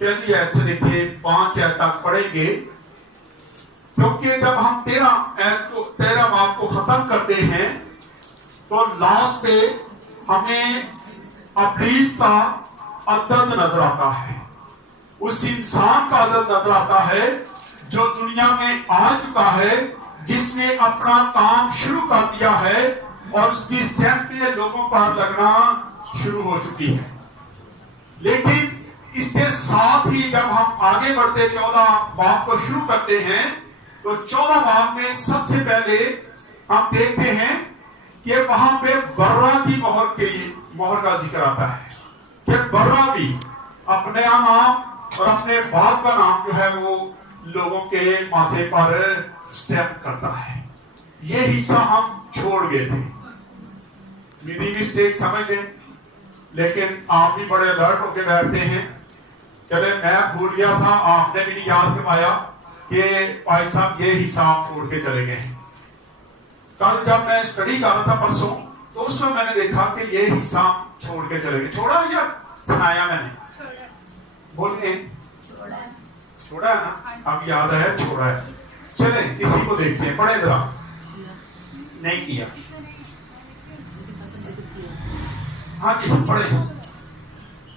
چلیے ایسے دیکھیے 5 آیت تک پڑھیں گے، کیونکہ جب ہم 13 باب کو ختم کرتے ہیں تو لاسٹ پہ ہمیں ابلیس کا عدد نظر آتا ہے، اس انسان کا عدد نظر آتا ہے جو دنیا میں آ چکا ہے، جس نے اپنا کام شروع کر دیا ہے اور اس کی اسٹیمپ پہ لوگوں پر لگنا شروع ہو چکی ہے۔ لیکن اس کے ساتھ ہی جب ہم آگے بڑھتے 14 باب کو شروع کرتے ہیں تو 14 باب میں سب سے پہلے ہم دیکھتے ہیں کہ وہاں پہ برہ کی مہر کا ذکر آتا ہے کہ برہ بھی اپنے نام اور اپنے باپ کا نام جو ہے وہ لوگوں کے ماتھے پر اسٹیمپ کرتا ہے۔ یہ حصہ ہم چھوڑ گئے تھے، میری مسٹیک سمجھ لیں، لیکن آپ بھی بڑے الرٹ ہو کے بیٹھتے ہیں۔ چلے میں بھول گیا تھا، آپ نے بھی نہیں یاد کروایا کہ بھائی صاحب یہ حصہ آپ چھوڑ کے چلے گئے ہیں۔ کل جب میں اسٹڈی کر رہا تھا پرسوں تو اس میں میں نے دیکھا کہ یہ حصہ چھوڑ کے چلے گئے۔ چھوڑا یا سنایا میں نے؟ بولیں چھوڑا ہے نا، اب یاد ہے چھوڑا ہے۔ چلیں کسی کو دیکھتے ہیں، پڑھیں ذرا۔ نہیں کیا، ہاں جی پڑھیں۔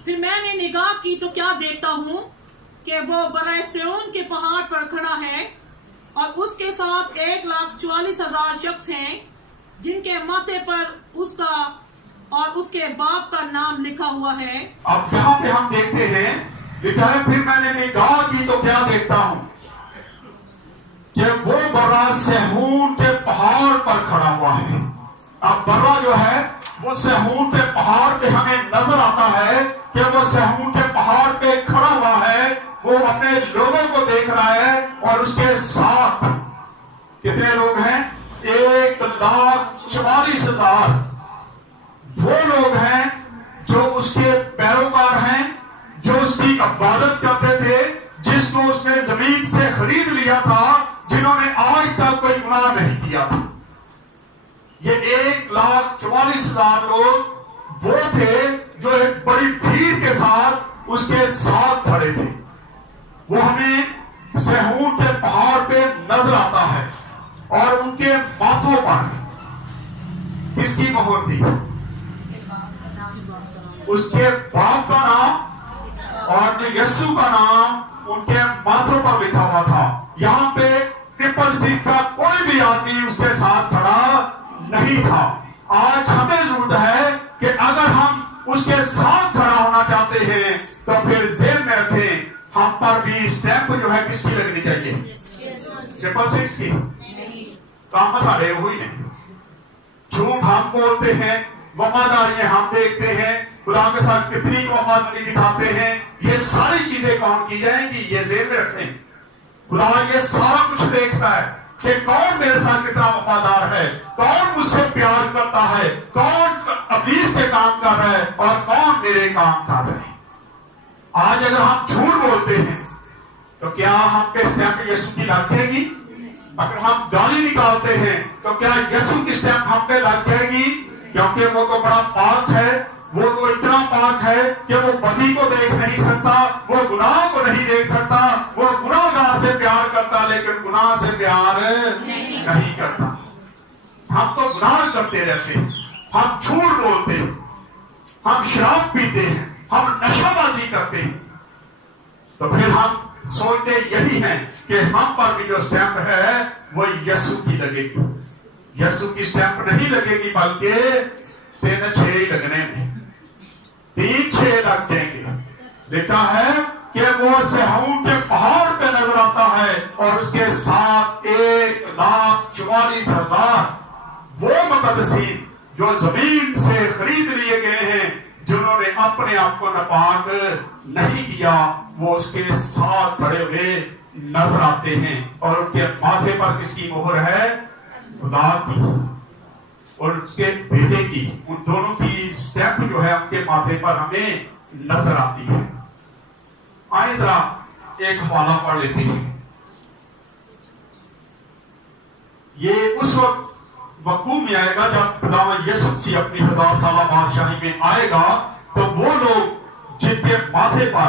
پھر میں نے نگاہ کی تو کیا دیکھتا ہوں کہ وہ برائے سیون کے پہاڑ پر کھڑا ہے اور اس کے ساتھ 1,44,000 شخص ہیں جن کے ماتھے پر اس کا اور اس کے باپ کا نام لکھا ہوا ہے۔ اب یہاں پہ ہم دیکھتے ہیں لکھا ہے پھر میں نے نگاہ کی تو کیا دیکھتا ہوں کہ وہ برا سہون کے پہاڑ پر کھڑا ہوا ہے۔ اب برا جو ہے وہ سہون کے پہاڑ پہ ہمیں نظر آتا ہے کہ وہ سہون کے پہاڑ پہ کھڑا ہوا ہے، وہ اپنے لوگوں کو دیکھ رہا ہے اور اس کے ساتھ کتنے لوگ ہیں؟ 1,44,000 وہ لوگ ہیں جو اس کے پیروکار ہیں، جو اس کی عبادت کرتے تھے، جس کو اس نے زمین سے خرید لیا تھا، جنہوں نے آج تک کوئی گناہ نہیں کیا تھا۔ یہ 1,44,000 لوگ وہ تھے جو ایک بڑی بھیڑ کے ساتھ اس کے ساتھ کھڑے تھے۔ وہ ہمیں سہون کے پہاڑ پہ نظر آتا ہے اور ان کے ماتھوں پر کس کی مہر تھی؟ اس کے باپ کا نام اور یسوع کا نام ان کے ماتھوں پر لکھا ہوا تھا۔ یہاں پہ 666 کا کوئی بھی آدمی اس کے ساتھ کھڑا نہیں تھا۔ آج ہمیں ضرورت ہے کہ اگر ہم اس کے ساتھ کھڑا ہونا چاہتے ہیں تو پھر ذہن میں رکھیں ہم پر بھی اسٹیمپ جو ہے کس کی لگنی چاہیے؟ 666 کی۔ کام سارے ہوئی نہیں، جھوٹ ہم بولتے ہیں، وفاداریاں ہم دیکھتے ہیں، خدا کے ساتھ کتنی وفاداری دکھاتے ہیں، یہ ساری چیزیں کون کی جائیں گی؟ یہ ذہن میں رکھیں خدا یہ سارا کچھ دیکھتا ہے کہ کون میرے ساتھ کتنا وفادار ہے، کون مجھ سے پیار کرتا ہے، کون ابلیس کے کام کر رہا ہے اور کون میرے کام کر رہے ہیں۔ آج اگر ہم جھوٹ بولتے ہیں تو کیا ہم پہ اسٹیمپ یسوع کی لگ جائے گی؟ اگر ہم گالی نکالتے ہیں تو کیا یسوع کی اسٹیمپ ہم پہ لگ جائے گی؟ کیونکہ وہ تو بڑا پاک ہے، وہ تو اتنا پاک ہے کہ وہ بدی کو دیکھ نہیں سکتا، وہ گناہ کو نہیں دیکھ سکتا، وہ گناہگار سے پیار کرتا لیکن گناہ سے پیار نہیں کرتا۔ ہم تو گناہ کرتے رہتے ہیں، ہم جھوٹ بولتے ہیں، ہم شراب پیتے ہیں، ہم نشہ بازی کرتے ہیں، تو پھر ہم سوچتے یہی ہیں کہ ہم پر بھی جو اسٹیمپ ہے وہ یسوع کی لگے گی۔ یسوع کی اسٹیمپ نہیں لگے گی بلکہ 3-6 ہی لگنے ہیں، 3-6 لگ جائیں گے۔ لکھا ہے کہ وہ سہون کے پہاڑ پہ نظر آتا ہے اور اس کے ساتھ 1,44,000 وہ مقدسین جو زمین سے خرید لیے گئے ہیں، جنہوں نے اپنے آپ کو ناپاک نہیں کیا، وہ اس کے ساتھ کھڑے ہوئے نظر آتے ہیں اور ان کے ماتھے پر کس کی مہر ہے؟ خدا کی اور اس کے بیٹے کی، ان دونوں کی اسٹیمپ جو ہے ان کے ماتھے پر ہمیں نظر آتی ہے۔ آئے ذرا ایک حوالہ پڑھ لیتے ہیں۔ یہ اس وقت وقوع میں آئے گا جب خداوند یسوع مسیح اپنی 1000 سالہ بادشاہی میں آئے گا، تو وہ لوگ جن کے ماتھے پر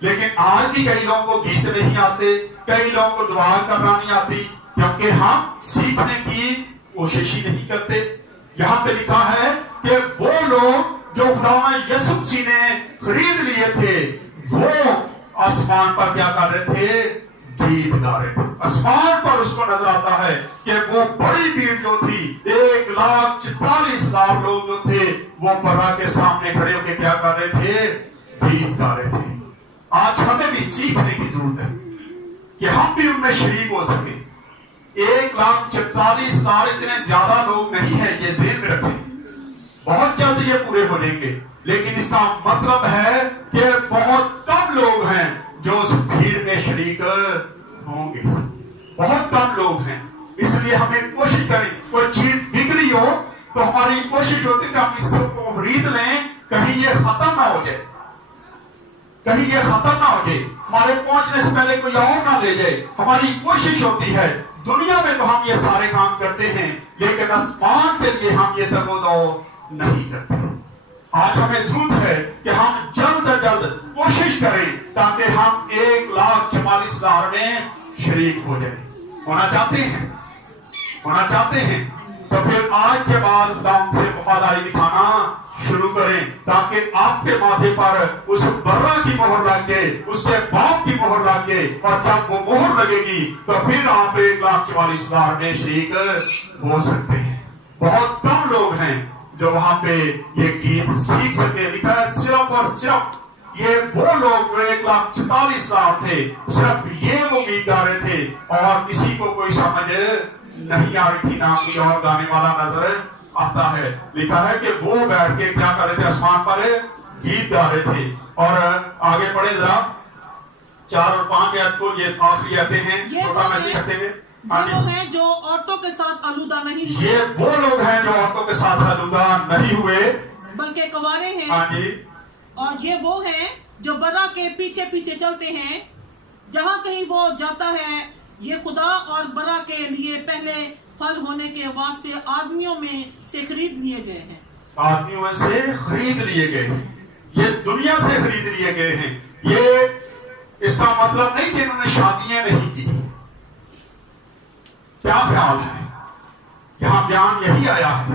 لیکن آج بھی کئی لوگوں کو گیت نہیں آتے, کئی لوگوں کو دعا کرنا نہیں آتی, کیونکہ ہم سیکھنے کی کوشش ہی نہیں کرتے. یہاں پہ لکھا ہے کہ وہ لوگ جو خدا یسوع مسیح نے خرید لیے تھے, وہ آسمان پر کیا کر رہے تھے؟ گیت گا رہے تھے. آسمان پر اس کو نظر آتا ہے کہ وہ بڑی بھیڑ جو تھی, 1,44,000 لوگ جو تھے, وہ برا کے سامنے کھڑے ہو کے کیا کر رہے تھے؟ گیت گا رہے تھے. آج ہمیں بھی سیکھنے کی ضرورت ہے کہ ہم بھی ان میں شریک ہو سکیں. 1,44,000 اتنے زیادہ لوگ نہیں ہیں, یہ ذہن میں رکھیں. بہت جلد یہ پورے ہو جائیں گے, لیکن اس کا مطلب ہے کہ بہت کم لوگ ہیں جو اس بھیڑ میں شریک ہوں گے. بہت کم لوگ ہیں. اس لیے ہمیں کوشش کریں, کوئی چیز بگڑی ہو تو ہماری کوشش ہوتی ہے کہ ہم اس کو خرید لیں, کہیں یہ ختم نہ ہو جائے, کہیں یہ ختم نہ ہو جائے, ہمارے پہنچنے سے پہلے کوئی اور نہ لے جائے. ہماری کوشش ہوتی ہے. دنیا میں تو ہم یہ سارے کام کرتے ہیں, لیکن آسمان کے لیے ہم یہ دو نہیں کرتے. آج ہمیں ضرورت ہے کہ ہم جلد از جلد کوشش کریں تاکہ ہم 1,44,000 میں شریک ہو جائیں. ہونا چاہتے ہیں, ہونا چاہتے ہیں تو پھر آج کے بعد خدا سے وفاداری دکھانا شروع کریں, تاکہ آپ کے ماتھے پر اس برہ کی مہر لگ جائے, اس کے باپ کی مہر لگ جائے, اور جب وہ مہر لگے گی تو پھر آپ 1,44,000 میں شریک ہو سکتے ہیں. بہت کم لوگ ہیں جو وہاں پہ یہ گیت سیکھ سکے. لکھا ہے صرف اور صرف یہ وہ لوگ جو 1,44,000 تھے, صرف یہ وہ گیت گا رہے تھے, اور کسی کو کوئی سمجھ نہیں آ رہی تھی, نہ کوئی اور گانے والا نظر آتا ہے. لکھا ہے کہ وہ بیٹھ کے کیا کر رہے تھے؟ آسمان پر گیت گا رہے تھے. اور آگے پڑھے ذرا 4 اور 5 آیت کو, یہ آخری آتے ہیں چھوٹا میسج کرتے ہوئے. وہ ہیں جو عورتوں کے ساتھ آلودہ نہیں ہوئے, یہ وہ لوگ ہیں جو عورتوں کے ساتھ آلودہ نہیں ہوئے بلکہ کنوارے ہیں. ہاں جی. اور یہ وہ ہیں جو برا کے پیچھے پیچھے چلتے ہیں. جہاں کہیں وہ جاتا ہے, یہ خدا اور برا کے لیے پہلے پھل ہونے کے واسطے آدمیوں میں سے خرید لیے گئے ہیں. آدمیوں میں سے خرید لیے گئے ہیں, یہ دنیا سے خرید لیے گئے ہیں. یہ اس کا مطلب نہیں کہ انہوں نے شادیاں نہیں کی. کیا خیال ہے؟ یہاں بیان یہی آیا ہے,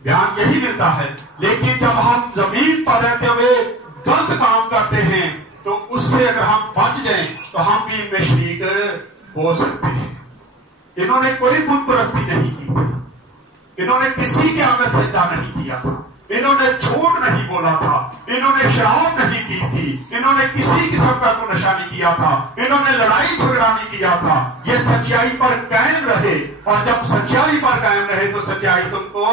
بیان یہی ملتا ہے. لیکن جب ہم زمین پر رہتے ہوئے غلط کام کرتے ہیں تو اس سے اگر ہم بچ جائیں تو ہم بھی ان میں شریک ہو سکتے ہیں. انہوں نے کوئی بت پرستی نہیں کی تھی, انہوں نے کسی کے آگے سجدہ نہیں کیا تھا, انہوں نے جھوٹ نہیں بولا تھا, انہوں نے شراب نہیں کی تھی, انہوں نے کسی قسم کا تو نشہ نہیں کیا تھا, انہوں نے لڑائی جھگڑا نہیں کیا تھا. یہ سچائی پر قائم رہے, اور جب سچائی پر قائم رہے تو سچائی تم کو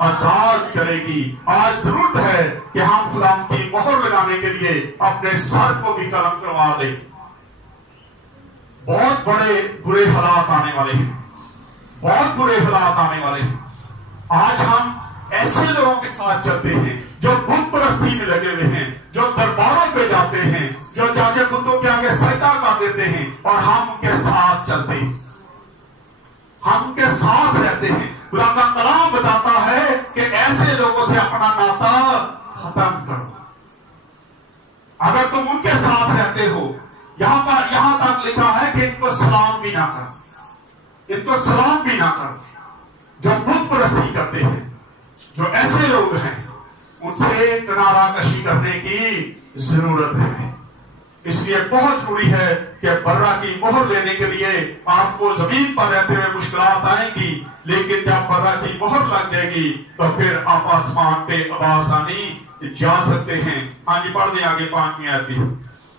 آزاد کرے گی. آج ضرورت ہے کہ ہم خدا کی مہر لگانے کے لیے اپنے سر کو بھی قلم کروا لیں. بہت بڑے برے حالات آنے والے ہیں, بہت برے حالات آنے والے ہیں. آج ہم ایسے لوگوں کے ساتھ چلتے ہیں جو بت پرستی میں لگے ہوئے ہیں, جو درباروں پہ جاتے ہیں, جو جا کے بتوں کے آگے سجدہ کر دیتے ہیں, اور ہم ان کے ساتھ چلتے ہیں, ہم ان کے ساتھ رہتے ہیں. خدا کا کلام بتاتا ہے کہ ایسے لوگوں سے اپنا ناتا ختم کرو. اگر تم ان کے ساتھ رہتے ہو, یہاں تک لکھا ہے کہ ان کو سلام بھی نہ کرو, ان کو سلام بھی نہ کرو. جو بت پرستی کرتے ہیں, جو ایسے لوگ ہیں, ان سے کنارہ کشی کرنے کی ضرورت ہے. اس لیے بہت ضروری ہے کہ برہ کی مہر لینے کے لیے آپ کو زمین پر رہتے ہوئے مشکلات آئیں گی, لیکن جب برہ کی مہر لگ جائے گی تو پھر آپ آسمان پہ بآسانی جا سکتے ہیں. ہاں جی, پڑھ دیں آگے 5 آتی.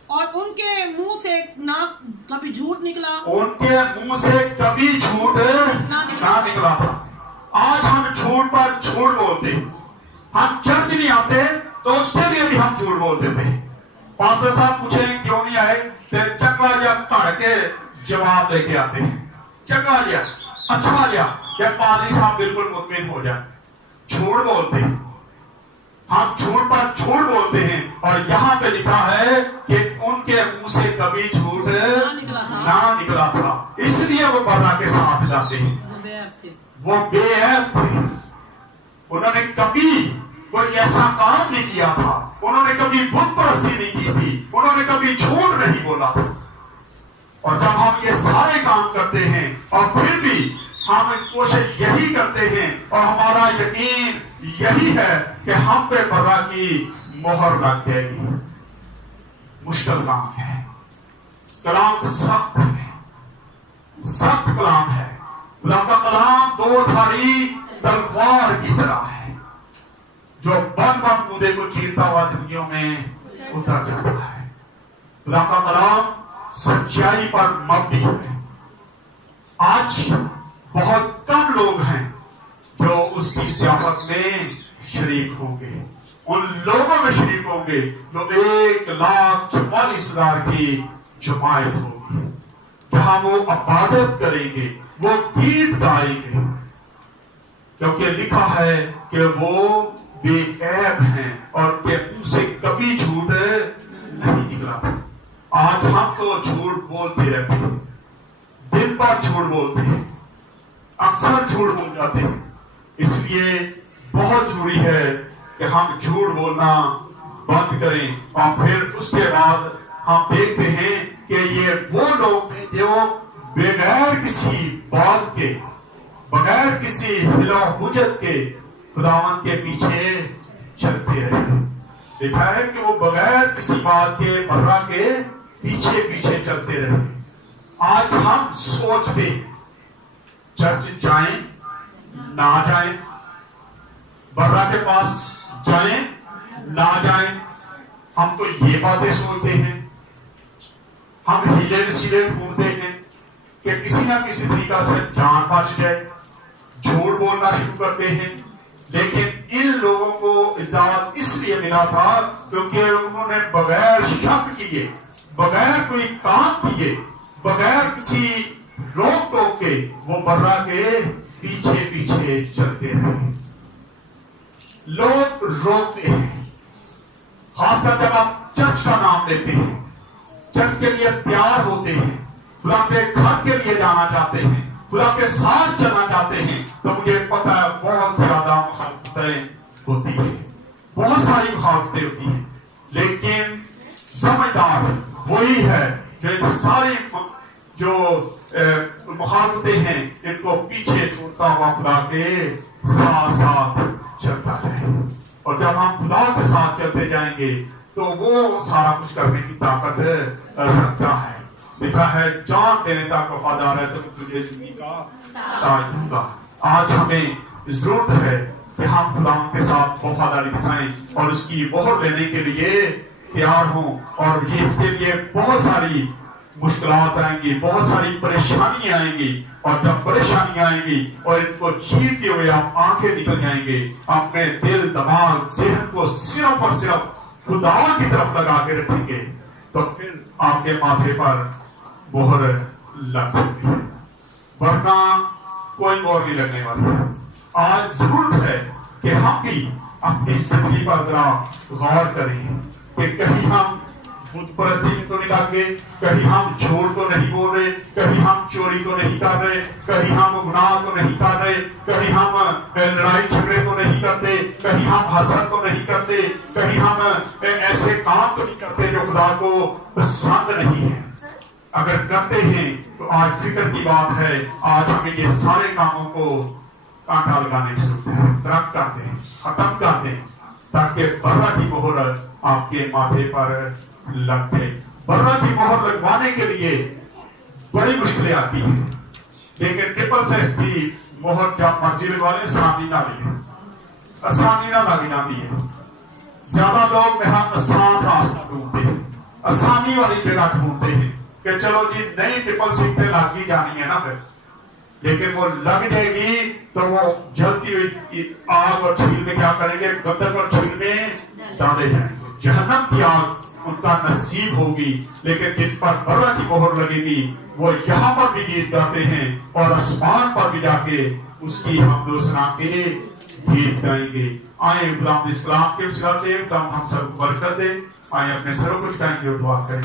اور ان کے منہ سے نہ کبھی جھوٹ نکلا, ان کے منہ سے کبھی جھوٹ نہ نکلا تھا. آج ہم جھوٹ پر جھوٹ بولتے, ہم چرچ نہیں آتے تو اس کے لیے بھی ہم جھوٹ بولتے تھے. پاسٹر صاحب پوچھیں کیوں نہیں آئے, چنگا جا کڑ کے جواب لے کے آتے ہیں, چنگا جا, اچھا جا, کہ پادری صاحب بالکل مطمئن ہو جائے. جھوٹ بولتے ہیں, ہم جھوٹ پر جھوٹ بولتے ہیں. اور یہاں پہ لکھا ہے کہ ان کے منہ سے کبھی جھوٹ نہ نکلا تھا, اس لیے وہ برہ کے ساتھ جاتے ہیں. وہ بے عیب تھے, انہوں نے کبھی کوئی ایسا کام نہیں کیا تھا، انہوں نے کبھی بت پرستی نہیں کی تھی، انہوں نے کبھی جھوٹ نہیں بولا تھا. اور جب ہم یہ سارے کام کرتے ہیں اور پھر بھی ہم کوشش یہی کرتے ہیں اور ہمارا یقین یہی ہے کہ ہم پہ برا کی مہر لگ جائے گی، مشکل کام ہے. کلام سخت ہے، سخت کلام ہے. خدا کا کلام دو دھاری تلوار کی طرح ہے جو بن بن مودے کو چیرتا ہوا زندگیوں میں اتر جاتا ہے. خدا کا کلام سچائی پر مبنی ہے. آج بہت کم لوگ ہیں جو اس کی ضیافت میں شریک ہوں گے. ان لوگوں میں شریک ہوں گے جو 1,44,000 کی جماعت ہوگی، جہاں وہ عبادت کریں گے، وہ گیت گائیں گے، کیونکہ لکھا ہے کہ وہ بے عیب ہیں اور کہ ان سے کبھی جھوٹ نہیں نکلا تھا. آج ہم تو جھوٹ بولتے رہتے ہیں، دن بھر جھوٹ بولتے ہیں، اکثر جھوٹ بول جاتے ہیں. اس لیے بہت ضروری ہے کہ ہم جھوٹ بولنا بند کریں. اور پھر اس کے بعد ہم دیکھتے ہیں کہ یہ وہ لوگ ہیں جو بغیر کسی بات کے، بغیر کسی حل و حجت کے خداوند کے پیچھے چلتے رہے. دیکھا ہے کہ وہ بغیر کسی بات کے، برا کے پیچھے پیچھے چلتے رہے. آج ہم سوچتے چرچ جائیں نہ جائیں، برا کے پاس جائیں نہ جائیں، ہم تو یہ باتیں سوچتے ہیں. ہم ہیلے وسیلے ڈھونڈتے ہیں کہ کسی نہ کسی طریقہ سے جان بچ جائے، جھوٹ بولنا شروع کرتے ہیں. لیکن ان لوگوں کو اجازت اس لیے ملا تھا کیونکہ انہوں نے بغیر شک کیے، بغیر کوئی کام کیے، بغیر کسی روک ٹوک کے وہ برا کے پیچھے پیچھے چلتے رہے. لوگ روکتے ہیں، خاص کر جب آپ چرچ کا نام لیتے ہیں، چرچ کے لیے تیار ہوتے ہیں، خدا کے گھر کے لیے جانا چاہتے ہیں، خدا کے ساتھ چلنا چاہتے ہیں، تو مجھے پتا ہے بہت زیادہ مخالفتیں ہوتی ہیں، بہت ساری مخالفتیں ہوتی ہیں. لیکن سمجھدار وہی ہے جو ان ساری جو مخالفتیں ہیں ان کو پیچھے چھوڑتا ہوا خدا کے ساتھ ساتھ چلتا ہے. اور جب ہم خدا کے ساتھ چلتے جائیں گے تو وہ سارا کچھ کرنے کی طاقت رکھتا ہے. لکھا ہے جان دینے تک وفادار ہے تو تجھے زندگی کا تاج دوں گا. آج ہمیں ضرورت ہے کہ ہم خدا کے ساتھ وفاداری دکھائیں اور اس کی مہر لینے کے لیے تیار ہوں. اور یہ اس کے لیے بہت ساری مشکلات آئیں گی، بہت ساری پریشانیاں آئیں گی. اور جب پریشانیاں آئیں گی اور ان کو چیرتے ہوئے آپ آنکھیں نکل جائیں گے، اپنے دل دماغ ذہن کو صرف اور صرف خدا کی طرف لگا کے رکھیں گے تو پھر آپ کے ماتھے پر مہر لگ سکتی ہے، ورنہ کوئی مہر نہیں لگنے والی. آج ضرورت ہے کہ ہم بھی اپنی زندگی پر ذرا غور کریں کہ کہیں ہم بت پرستی میں تو نہیں لگ گئے، کہیں ہم جھوٹ تو نہیں بول رہے، کہیں ہم چوری تو نہیں کر رہے، کہیں ہم گناہ تو نہیں کر رہے، کہیں ہم لڑائی جھگڑے تو نہیں کرتے، کہیں ہم حسد تو نہیں کرتے، کہیں ہم ایسے کام تو نہیں کرتے جو خدا کو پسند نہیں ہے. اگر کرتے ہیں تو آج فکر کی بات ہے، آج ہمیں یہ سارے کاموں کو کانٹا لگانے کی ضرورت ہے. ترک کر دیں، ختم کر دیں تاکہ برا کی مہر آپ کے ماتھے پر لگتے. برا کی مہر لگوانے کے لیے بڑی مشکلیں آتی ہیں، لیکن ٹرپل سیکس کی مہر جب مرضی لگوانے آسانی نہ لگے، آسانی نہ لگی جاتی ہے. زیادہ لوگ یہاں آسان راستہ ڈھونڈتے ہیں، آسانی والی جگہ ڈھونڈتے ہیں کہ چلو جی نئی ٹرپل سیکس لگ ہی جانی ہے نا پھر. لیکن وہ لگ جائے گی تو وہ جلتی ہوئی آگ اور چھیل میں کیا کریں گے؟ گندک اور چھیل میں ڈالے جائیں گے. جہنم کی آگ ان کا نصیب ہوگی. لیکن جن پر برا کی مہر لگے گی وہ یہاں پر بھی گیت گاتے ہیں اور آسمان پر بھی جا کے اس کی حمد و ثنا کے گیت گائیں گے. آئیں خدا اسلام کے وسیلہ سے ہم سب کو برکت دے. آئیں اپنے سروں کو جھکائیں گے اور دعا کریں.